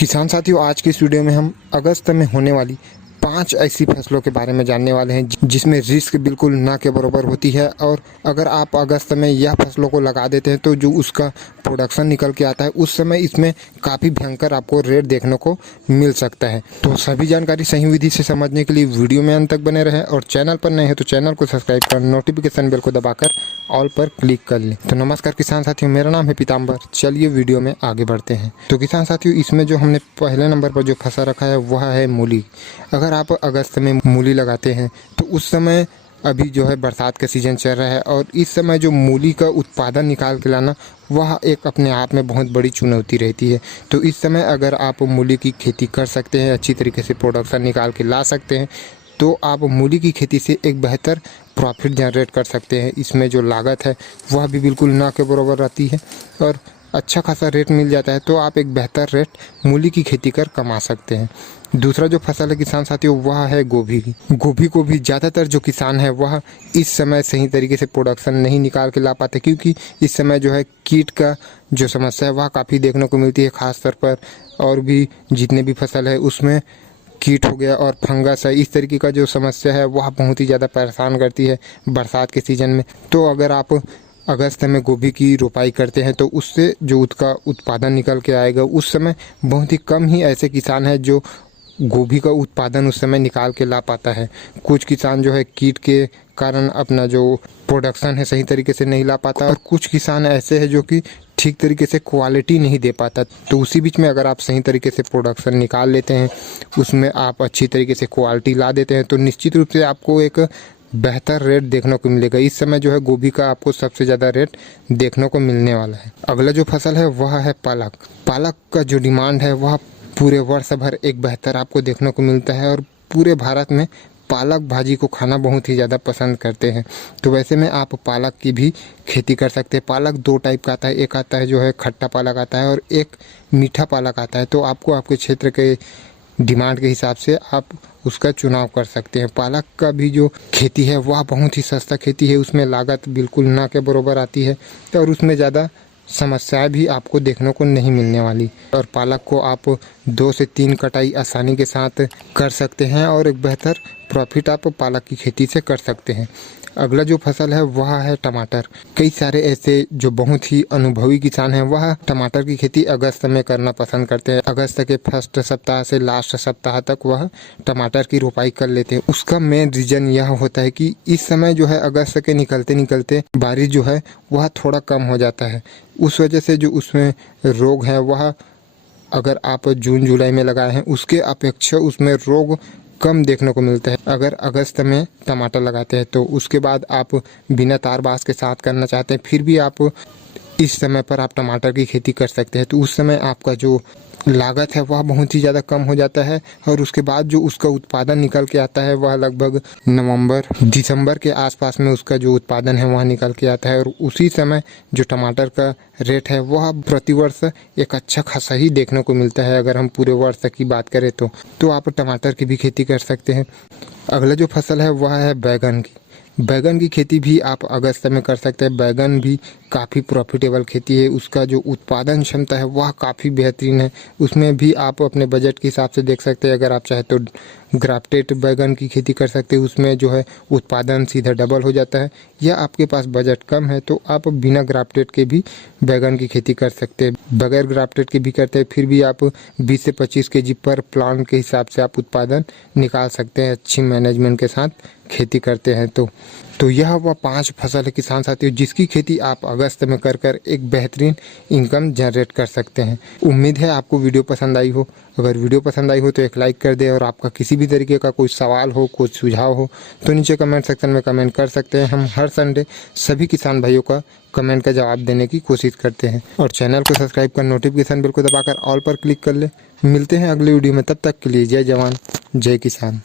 किसान साथियों, आज की इस वीडियो में हम अगस्त में होने वाली 5 ऐसी फसलों के बारे में जानने वाले हैं जिसमें रिस्क बिल्कुल ना के बराबर होती है। और अगर आप अगस्त में यह फसलों को लगा देते हैं तो जो उसका प्रोडक्शन निकल के आता है उस समय इसमें काफ़ी भयंकर आपको रेट देखने को मिल सकता है। तो सभी जानकारी सही विधि से समझने के लिए वीडियो में अंत तक बने रहें और चैनल पर नए हैं तो चैनल को सब्सक्राइब कर नोटिफिकेशन बेल को दबाकर ऑल पर क्लिक कर लें। तो नमस्कार किसान साथियों, मेरा नाम है पीताम्बर। चलिए वीडियो में आगे बढ़ते हैं। तो किसान साथियों, इसमें जो हमने पहले नंबर पर जो फसल रखा है वह है मूली। अगर आप अगस्त में मूली लगाते हैं तो उस समय अभी जो है बरसात का सीज़न चल रहा है और इस समय जो मूली का उत्पादन निकाल के लाना वह एक अपने आप में बहुत बड़ी चुनौती रहती है। तो इस समय अगर आप मूली की खेती कर सकते हैं, अच्छी तरीके से प्रोडक्शन निकाल के ला सकते हैं तो आप मूली की खेती से एक बेहतर प्रॉफिट जनरेट कर सकते हैं। इसमें जो लागत है वह भी बिल्कुल ना के बराबर रहती है और अच्छा खासा रेट मिल जाता है, तो आप एक बेहतर रेट मूली की खेती कर कमा सकते हैं। दूसरा जो फसल है किसान साथियों वह है गोभी की। गोभी को भी ज़्यादातर जो किसान है वह इस समय सही तरीके से प्रोडक्शन नहीं निकाल के ला पाते, क्योंकि इस समय जो है कीट का जो समस्या है वह काफ़ी देखने को मिलती है। ख़ास तौर पर और भी जितने भी फसल है उसमें कीट हो गया और फंगस है, इस तरीके का जो समस्या है वह बहुत ही ज़्यादा परेशान करती है बरसात के सीज़न में। तो अगर आप अगस्त में गोभी की रोपाई करते हैं तो उससे जो उसका उत्पादन निकल के आएगा उस समय बहुत ही कम ही ऐसे किसान हैं जो गोभी का उत्पादन उस समय निकाल के ला पाता है। कुछ किसान जो है कीट के कारण अपना जो प्रोडक्शन है सही तरीके से नहीं ला पाता और कुछ किसान ऐसे हैं जो कि ठीक तरीके से क्वालिटी नहीं दे पाता। तो उसी बीच में अगर आप सही तरीके से प्रोडक्शन निकाल लेते हैं, उसमें आप अच्छी तरीके से क्वालिटी ला देते हैं तो निश्चित रूप से आपको एक बेहतर रेट देखने को मिलेगा। इस समय जो है गोभी का आपको सबसे ज़्यादा रेट देखने को मिलने वाला है। अगला जो फसल है वह है पालक। पालक का जो डिमांड है वह पूरे वर्ष भर एक बेहतर आपको देखने को मिलता है और पूरे भारत में पालक भाजी को खाना बहुत ही ज़्यादा पसंद करते हैं। तो वैसे में आप पालक की भी खेती कर सकते हैं। पालक दो टाइप का आता है, एक आता है जो है खट्टा पालक आता है और एक मीठा पालक आता है। तो आपको आपके क्षेत्र के डिमांड के हिसाब से आप उसका चुनाव कर सकते हैं। पालक का भी जो खेती है वह बहुत ही सस्ता खेती है, उसमें लागत बिल्कुल ना के बराबर आती है और उसमें ज़्यादा समस्याएं भी आपको देखने को नहीं मिलने वाली। और पालक को आप 2 से 3 कटाई आसानी के साथ कर सकते हैं और एक बेहतर प्रॉफिट आप पालक की खेती से कर सकते हैं। अगला जो फसल है वह है टमाटर। कई सारे ऐसे जो बहुत ही अनुभवी किसान हैं वह टमाटर की खेती अगस्त में करना पसंद करते हैं। अगस्त के फर्स्ट सप्ताह से लास्ट सप्ताह तक वह टमाटर की रोपाई कर लेते हैं। उसका मेन रीज़न यह होता है कि इस समय जो है अगस्त के निकलते निकलते बारिश जो है वह थोड़ा कम हो जाता है। उस वजह से जो उसमें रोग है वह अगर आप जून जुलाई में लगाए हैं उसके अपेक्षा उसमें रोग कम देखने को मिलता है। अगर अगस्त में टमाटर लगाते हैं तो उसके बाद आप बिना तारबास के साथ करना चाहते हैं फिर भी आप इस समय पर आप टमाटर की खेती कर सकते हैं। तो उस समय आपका जो लागत है वह बहुत ही ज़्यादा कम हो जाता है और उसके बाद जो उसका उत्पादन निकल के आता है वह लगभग नवंबर दिसंबर के आसपास में उसका जो उत्पादन है वह निकल के आता है और उसी समय जो टमाटर का रेट है वह प्रतिवर्ष एक अच्छा खासा ही देखने को मिलता है। अगर हम पूरे वर्ष की बात करें तो आप टमाटर की भी खेती कर सकते हैं। अगला जो फसल है वह है बैगन की। बैगन की खेती भी आप अगस्त में कर सकते हैं। बैगन भी काफ़ी प्रॉफिटेबल खेती है, उसका जो उत्पादन क्षमता है वह काफ़ी बेहतरीन है। उसमें भी आप अपने बजट के हिसाब से देख सकते हैं। अगर आप चाहे तो ग्राफ्टेड बैगन की खेती कर सकते हैं, उसमें जो है उत्पादन सीधा डबल हो जाता है। या आपके पास बजट कम है तो आप बिना ग्राफ्टेड के भी बैगन की खेती कर सकते हैं। बगैर ग्राफ्टेड के भी करते हैं फिर भी आप 20 से 25 केजी पर प्लांट के हिसाब से आप उत्पादन निकाल सकते हैं अच्छी मैनेजमेंट के साथ खेती करते हैं। तो यह वह 5 फसल है किसान साथियों जिसकी खेती आप अगस्त में कर एक बेहतरीन इनकम जनरेट कर सकते हैं। उम्मीद है आपको वीडियो पसंद आई हो। अगर वीडियो पसंद आई हो तो एक लाइक कर दे और आपका किसी भी तरीके का कोई सवाल हो, कुछ सुझाव हो तो नीचे कमेंट सेक्शन में कमेंट कर सकते हैं। हम हर संडे सभी किसान भाइयों का कमेंट का जवाब देने की कोशिश करते हैं। और चैनल को सब्सक्राइब कर नोटिफिकेशन बेल को दबाकर ऑल पर क्लिक कर ले। मिलते हैं अगले वीडियो में, तब तक के लिए जय जवान जय किसान।